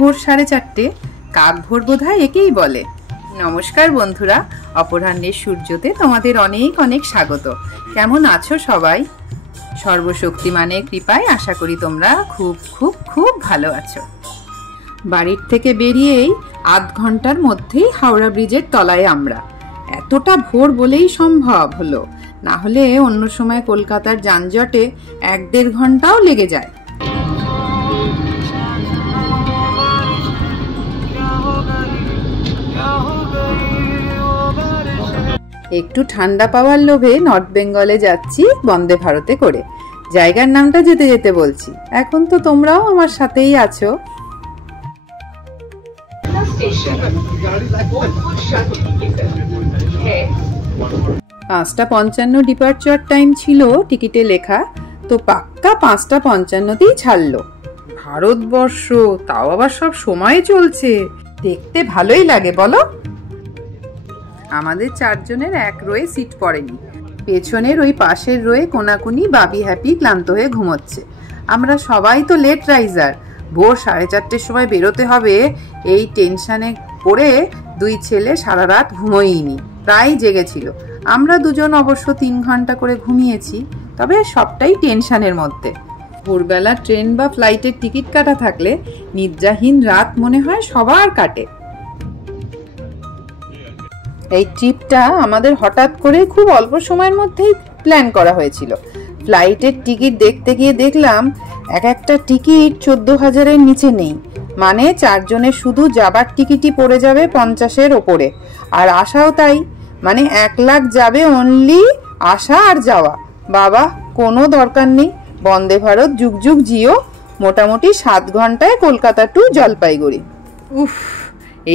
ভোর 4:30, কাক ভোর বোধহয় একেই বলে। নমস্কার বন্ধুরা, অপরাহ্নের সূর্যতে তোমাদের অনেক অনেক স্বাগত। কেমন আছো সবাই? সর্বশক্তিমানের কৃপায় আশা করি তোমরা খুব খুব খুব ভালো আছো। বাড়ির থেকে বেরিয়েই আধ ঘন্টার মধ্যেই হাওড়া ব্রিজের তলায় আমরা। এতটা ভোর বলেই সম্ভব হলো, না হলে অন্য সময় কলকাতার যানজটে 1-1.5 ঘন্টাও লেগে যায়। একটু ঠান্ডা পাওয়ার লোভে নর্থ বেঙ্গলে যাচ্ছি বন্দে ভারতে করে। জায়গার নামটা যেতে যেতে বলছি, এখন তো তোমরাও আমার সাথেই আছো। 5:55 ডিপার্চার টাইম ছিল টিকিটে লেখা, তো পাক্কা 5:55তেই ছাড়লো। ভারতবর্ষ, তাও আবার সব সময়ে চলছে, দেখতে ভালোই লাগে বলো। আমাদের 4 জনের এক রোয়ে সিট পড়েনি। পেছনের ওই পাশের রোয়ে কোনাকুনি বাবি হ্যাপি ক্লান্ত হয়ে ঘুমোচ্ছে। আমরা সবাই তো লেট রাইজার, ভোর 4:30টার সময় বেরোতে হবে, এই টেনশনে পড়ে 2 ছেলে সারা রাত ঘুমোইনি, প্রায় জেগেছিল। আমরা 2 জন অবশ্য 3 ঘন্টা করে ঘুমিয়েছি, তবে সবটাই টেনশনের মধ্যে। ভোরবেলা ট্রেন বা ফ্লাইটের টিকিট কাটা থাকলে নিদ্রাহীন রাত মনে হয় সবার কাটে। এই ট্রিপটা আমাদের হঠাৎ করে খুব অল্প সময়ের মধ্যেই প্ল্যান করা হয়েছিল। ফ্লাইটের টিকিট দেখতে গিয়ে দেখলাম একটা টিকিট 14,000-এর নিচে নেই, মানে 4 জনের শুধু যাবার টিকিটই পড়ে যাবে 50-এর ওপরে, আর আসাও তাই, মানে 1 লাখ যাবে অনলি আসা আর যাওয়া। বাবা, কোনো দরকার নেই, বন্দে ভারত যুগ যুগ জিও, মোটামুটি 7 ঘন্টায় কলকাতা টু জলপাইগুড়ি। উফ,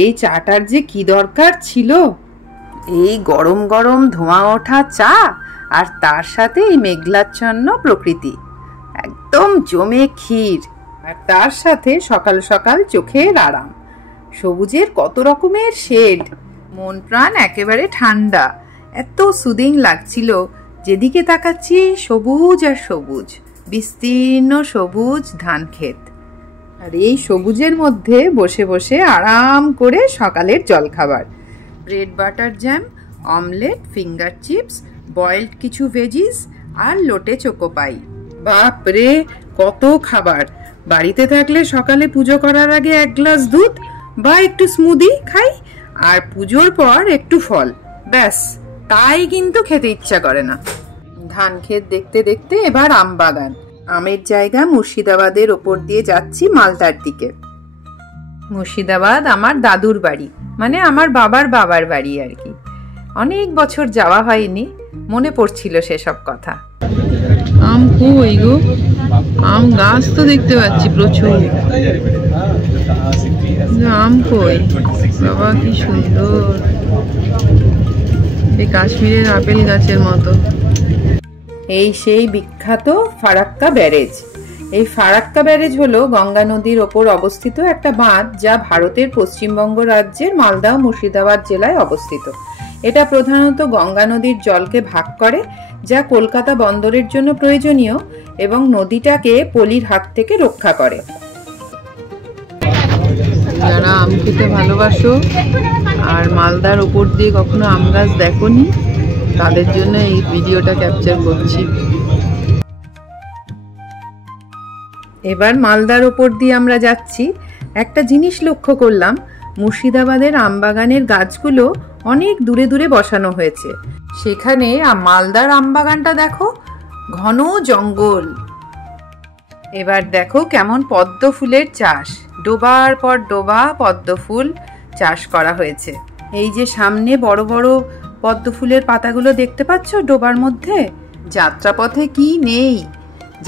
এই চাটার যে কি দরকার ছিল! এই গরম গরম ধোঁয়া ওঠা চা, আর তার সাথে এই মেঘলাচ্ছন্ন প্রকৃতি, একদম জমে ক্ষীর, আর তার সাথে সকাল সকাল চোখের আরাম। সবুজের কত রকমের শেড, মন প্রাণ একেবারে ঠান্ডা, এত সুদিং লাগছিল। যেদিকে তাকাচ্ছি সবুজ আর সবুজ, বিস্তীর্ণ সবুজ ধান ক্ষেত, আর এই সবুজের মধ্যে বসে বসে আরাম করে সকালের জলখাবার, bread butter jam, omelette, finger chips, boiled কিছু ভেজিস, আর লোটে চোকোপাই। বাপরে, কত খাবার! বাড়িতে থাকলে সকালে পুজো করার আগে 1 গ্লাস দুধ বা একটু স্মুদি খাই, আর পুজোর পর একটু ফল, ব্যাস। তাই কিন্তু খেতে ইচ্ছা করে না। ধান ক্ষেত দেখতে দেখতে এবার আম বাগান। আমের জায়গা মুর্শিদাবাদের ওপর দিয়ে যাচ্ছি মালদার দিকে। মুর্শিদাবাদ আমার দাদুর বাড়ি, মানে আমার বাবার বাবার বাড়ি আর কি। অনেক বছর যাওয়া হয়নি, মনে পড়ছিল সেসব কথা। আম কই গো? আম গাছ তো দেখতে পাচ্ছি প্রচুর, আম কই? বাবা কি সুন্দর, এই কাশ্মীরের আপেল গাছের মতো। এই সেই বিখ্যাত ফারাক্কা ব্যারেজ। এই ফারাক্কা ব্যারেজ হলো গঙ্গা নদীর ওপর অবস্থিত একটা বাঁধ, যা ভারতের পশ্চিমবঙ্গ রাজ্যের মালদা ও মুর্শিদাবাদ জেলায় অবস্থিত। এটা প্রধানত গঙ্গা নদীর জলকে ভাগ করে, যা কলকাতা বন্দরের জন্য প্রয়োজনীয়, এবং নদীটাকে পলির হাত থেকে রক্ষা করে। যারা আম খেতে ভালোবাসো আর মালদার ওপর দিয়ে কখনো আম গাছ দেখোনি, তাদের জন্য এই ভিডিওটা ক্যাপচার করছি। এবার মালদার ওপর দিয়ে আমরা যাচ্ছি। একটা জিনিস লক্ষ্য করলাম, মুর্শিদাবাদের আমবাগানের গাছগুলো অনেক দূরে দূরে বসানো হয়েছে, সেখানে মালদার আমবাগানটা দেখো, ঘন জঙ্গল। এবার দেখো কেমন পদ্ম ফুলের চাষ, ডোবার পর ডোবা পদ্ম ফুল চাষ করা হয়েছে। এই যে সামনে বড় বড় পদ্ম ফুলের পাতাগুলো দেখতে পাচ্ছ ডোবার মধ্যে, যাত্রাপথে কি নেই!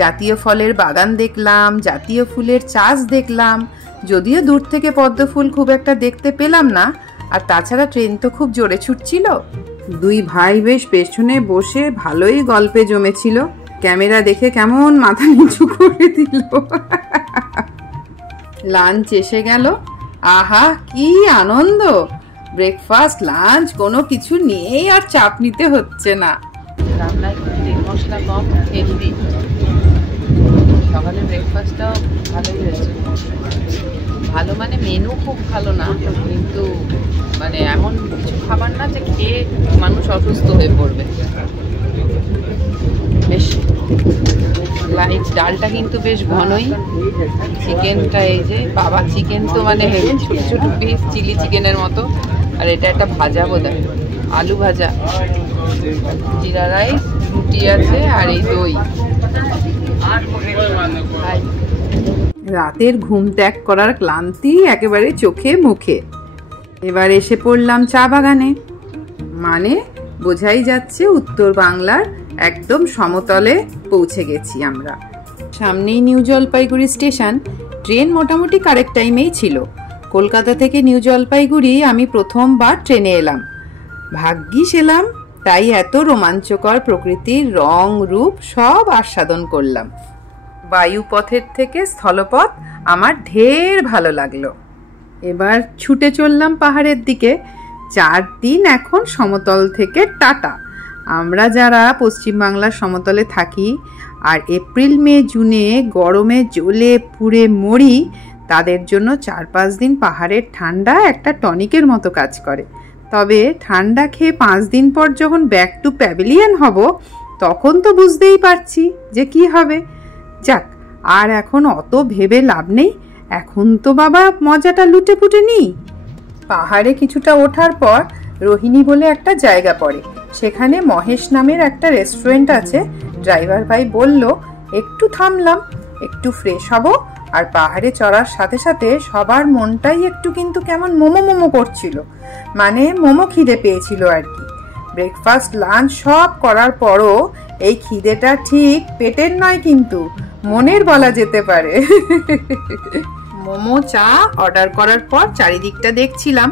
জাতীয় ফলের বাগান দেখলাম, জাতীয় ফুলের চাষ দেখলাম, যদিও দূর থেকে পদ্ম ফুল খুব একটা দেখতে পেলাম না, আর তাছাড়া ট্রেন তো খুব জোরে ছুটছিল। 2 ভাই বেশ পেছনে বসে ভালোই গল্পে জমেছিল, ক্যামেরা দেখে কেমন মাথা নিচু করে দিল। লাঞ্চ এসে গেল, আহা কি আনন্দ! ব্রেকফাস্ট, লাঞ্চ কোনো কিছু নিয়েই আর চাপ নিতে হচ্ছে না। রান্নায় তেল মশলা কম, হেলদি। সকালে ব্রেকফাস্টটাও ভালোই হয়েছে, ভালো মানে মেনু খুব ভালো না, কিন্তু মানে এমন কিছু খাবার না যে খেয়ে মানুষ অসুস্থ হয়ে পড়বে। বেশ লাইট ডালটা কিন্তু বেশ ঘনই, চিকেনটা এই যে বাবা চিকেন তো মানে ছোট ছোট পিস চিলি চিকেনের মতো, আর এটা একটা ভাজা বোধহয় আলু ভাজা, জিরা রাইস, রুটি আছে আর এই দই। রাতের ঘুম ত্যাগ করার ক্লান্তি একেবারে চোখে মুখে। এবার এসে পড়লাম চা বাগানে, মানে বোঝাই যাচ্ছে উত্তর বাংলার একদম সমতলে পৌঁছে গেছি আমরা। সামনেই নিউ জলপাইগুড়ি স্টেশন। ট্রেন মোটামুটি কারেক্ট টাইমেই ছিল। কলকাতা থেকে নিউ জলপাইগুড়ি আমি প্রথমবার ট্রেনে এলাম, ভাগ্যিস এলাম, তাই এত রোমাঞ্চকর প্রকৃতির রং রূপ সব আস্বাদন করলাম। বায়ুপথের থেকে স্থলপথ আমার ঢের ভালো লাগলো। এবার ছুটে চললাম পাহাড়ের দিকে। 4 দিন এখন সমতল থেকে টাটা। আমরা যারা পশ্চিমবাংলার সমতলে থাকি আর এপ্রিল মে জুনে গরমে জ্বলে পুড়ে মরি, তাদের জন্য 4-5 দিন পাহাড়ের ঠান্ডা একটা টনিকের মতো কাজ করে। তবে ঠান্ডা খেয়ে 5 দিন পর যখন ব্যাক টু প্যাভিলিয়ন হব, তখন তো বুঝতেই পারছি যে কি হবে। যাক, আর এখন অত ভেবে লাভ নেই, এখন তো বাবা মজাটা লুটে পুটে নিই। পাহাড়ে কিছুটা ওঠার পর রোহিণী বলে একটা জায়গা পড়ে, সেখানে মহেশ নামের একটা রেস্টুরেন্ট আছে। ড্রাইভার ভাই বলল একটু থামলাম, একটু ফ্রেশ হব। আর পাহাড়ে চড়ার সাথে সাথে সবার মনটাই একটু কিন্তু কেমন মোমো মোমো করছিল, মানে মোমো খিদে পেয়েছিল আর কি। ব্রেকফাস্ট লাঞ্চ সব করার পরও এই খিদেটা ঠিক পেটের নয়, কিন্তু মনের বলা যেতে পারে। মোমো চা অর্ডার করার পর চারিদিকটা দেখছিলাম।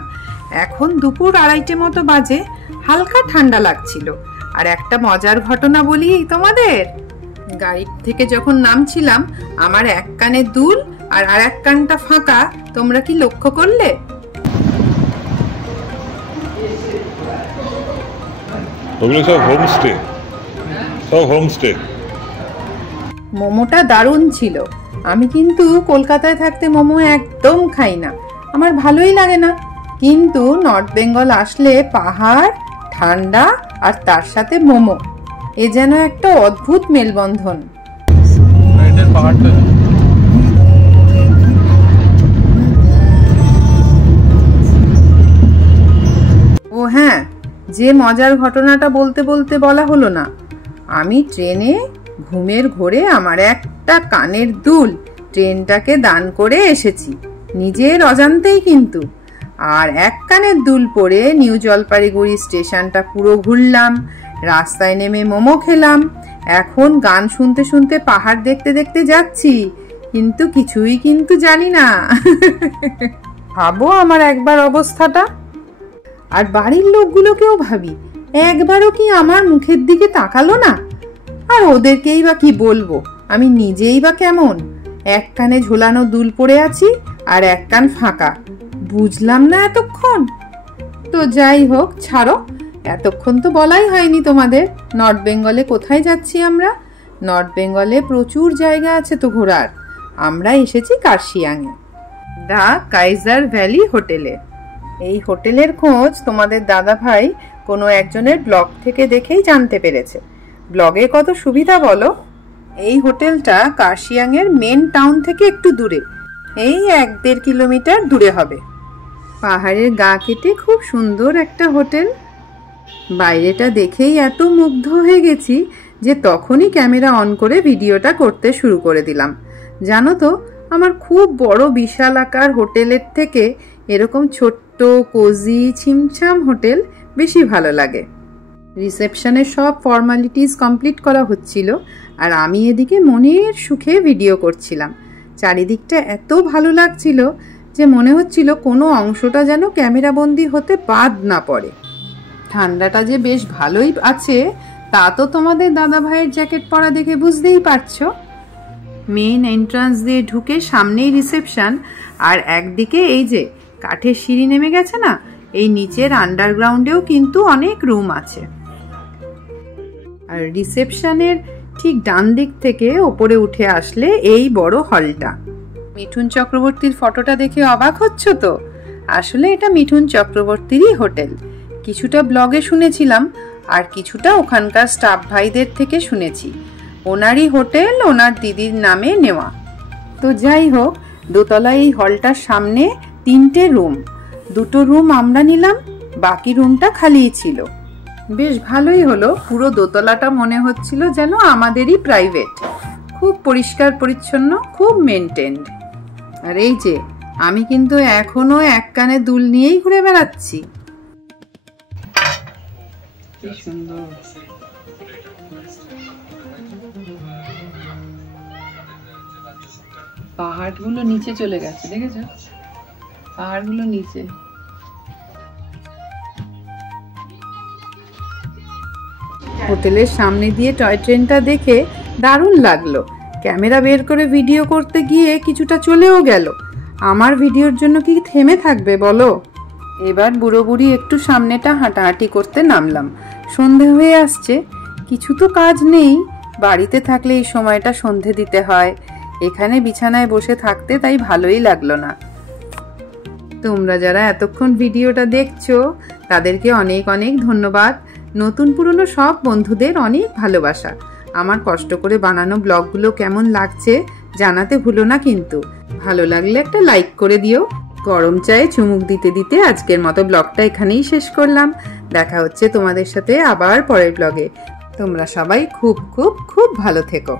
এখন দুপুর 2:30 মতো বাজে, হালকা ঠান্ডা লাগছিল। আর একটা মজার ঘটনা বলি তোমাদের। গাড়ি থেকে যখন নামছিলাম, আমার এক কানে দুল আর এক কানটা ফাঁকা, তোমরা কি লক্ষ্য করলে? ওগুলো সব হোমস্টে, সব হোমস্টে। মোমোটা দারুণ ছিল। আমি কিন্তু কলকাতায় থাকতে মোমো একদম খাই না, আমার ভালোই লাগে না। কিন্তু নর্থ বেঙ্গল আসলে পাহাড়, ঠান্ডা আর তার সাথে মোমো, এ যেন একটা অদ্ভুত মেলবন্ধন। ও হ্যাঁ, যে মজার ঘটনাটা বলতে বলতে বলা হলো না। আমি ট্রেনে ঘুমের ঘোরে আমার একটা কানের দুল ট্রেনটাকে দান করে এসেছি, নিজের অজান্তেই কিন্তু। আর এক কানের দুল পরে নিউ জলপাইগুড়ি স্টেশনটা পুরো ঘুরলাম, রাস্তায় নেমে মোমো খেলাম। এখন গান শুনতে শুনতে পাহাড় দেখতে দেখতে যাচ্ছি, কিন্তু কিছুই কিন্তু জানি না। ভাবো আমার একবার অবস্থাটা। আর বাড়ির লোকগুলোকেও ভাবি, একবারও কি আমার মুখের দিকে তাকালো না। আর ওদেরকেই বা কি বলবো, আমি নিজেই বা কেমন। এক কানে ঝোলানো দুল পরে আছি আর এক কান ফাঁকা, বুঝলাম না এতক্ষণ। তো যাই হোক, ছাড়ো, এতক্ষণ তো বলাই হয়নি তোমাদের নর্থ বেঙ্গলে কোথায় যাচ্ছি আমরা। নর্থ বেঙ্গলে প্রচুর জায়গা আছে তো ঘোরার। আমরা এসেছি কার্শিয়াংয়ে, দ্য কাইজার ভ্যালি হোটেলে। এই হোটেলের খোঁজ তোমাদের দাদা ভাই কোনো একজনের ব্লগ থেকে দেখেই জানতে পেরেছে। ব্লগে কত সুবিধা বলো। এই হোটেলটা কার্শিয়াংয়ের মেন টাউন থেকে একটু দূরে, এই 1-1.5 কিলোমিটার দূরে হবে। পাহাড়ের গা কেটে খুব সুন্দর একটা হোটেল। বাইরেটা দেখেই এত মুগ্ধ হয়ে গেছি যে তখনই ক্যামেরা অন করে ভিডিওটা করতে শুরু করে দিলাম। জানো তো, আমার খুব বড় বিশাল আকার হোটেলের থেকে এরকম ছোট্ট কোজি ছিমছাম হোটেল বেশি ভালো লাগে। রিসেপশনের সব ফর্মালিটিস কমপ্লিট করা হচ্ছিল আর আমি এদিকে মনের সুখে ভিডিও করছিলাম। চারিদিকটা এত ভালো লাগছিল যে মনে হচ্ছিল কোনো অংশটা যেন ক্যামেরাবন্দি হতে বাদ না পড়ে। ঠান্ডাটা যে বেশ ভালোই আছে তা তো তোমাদের দাদা ভাইয়ের জ্যাকেট পরা দেখে বুঝতেই পারছো। মেইন এন্ট্রান্স দিয়ে ঢুকে সামনেই রিসেপশন, আর একদিকে এই যে কাঠের সিঁড়ি নেমে গেছে না, এই নিচের আন্ডারগ্রাউন্ডেও কিন্তু অনেক রুম আছে। আর রিসেপশনের ঠিক ডান দিক থেকে ওপরে উঠে আসলে এই বড় হলটা। মিঠুন চক্রবর্তীর ফটোটা দেখে অবাক হচ্ছ তো? আসলে এটা মিঠুন চক্রবর্তীরই হোটেল। কিছুটা ব্লগে শুনেছিলাম আর কিছুটা ওখানকার স্টাফ ভাইদের থেকে শুনেছি। ওনারই হোটেল, ওনার দিদির নামে নেওয়া। তো যাই হোক, দোতলায় এই হলটার সামনে 3টে রুম। 2টো রুম আমরা নিলাম, বাকি রুমটা খালিই ছিল। বেশ ভালোই হলো, পুরো দোতলাটা মনে হচ্ছিল যেন আমাদেরই প্রাইভেট। খুব পরিষ্কার পরিচ্ছন্ন, খুব মেনটেন্ড। আর এই যে আমি কিন্তু এখনো এক কানে দুল নিয়েই ঘুরে বেড়াচ্ছি। কি সুন্দর। পাহাড়গুলো নিচে চলে গেছে, দেখেছো? পাহাড়গুলো নিচে। হোটেলের সামনে দিয়ে টয় ট্রেনটা দেখে দারুণ লাগলো। ক্যামেরা বের করে ভিডিও করতে গিয়ে কিছুটা চলেও গেল। আমার ভিডিওর জন্য কি থেমে থাকবে বলো? এবার বুড়ো বুড়ি একটু সামনেটা হাঁটাহাঁটি করতে নামলাম। সন্ধে হয়ে আসছে, কিছু তো কাজ নেই। বাড়িতে থাকলে এই সময়টা সন্ধে দিতে হয়। এখানে বিছানায় বসে থাকতে তাই ভালোই লাগলো না। তোমরা যারা এতক্ষণ ভিডিওটা দেখছো তাদেরকে অনেক অনেক ধন্যবাদ। নতুন পুরনো সব বন্ধুদের অনেক ভালোবাসা। আমার কষ্ট করে বানানো ব্লগগুলো কেমন লাগছে জানাতে ভুলো না কিন্তু। ভালো লাগলে একটা লাইক করে দিও। গরম চায়ে চুমুক দিতে দিতে আজকের মতো ব্লগটা এখানেই শেষ করলাম। দেখা হচ্ছে তোমাদের সাথে আবার পরের ব্লগে। তোমরা সবাই খুব খুব খুব ভালো থেকো।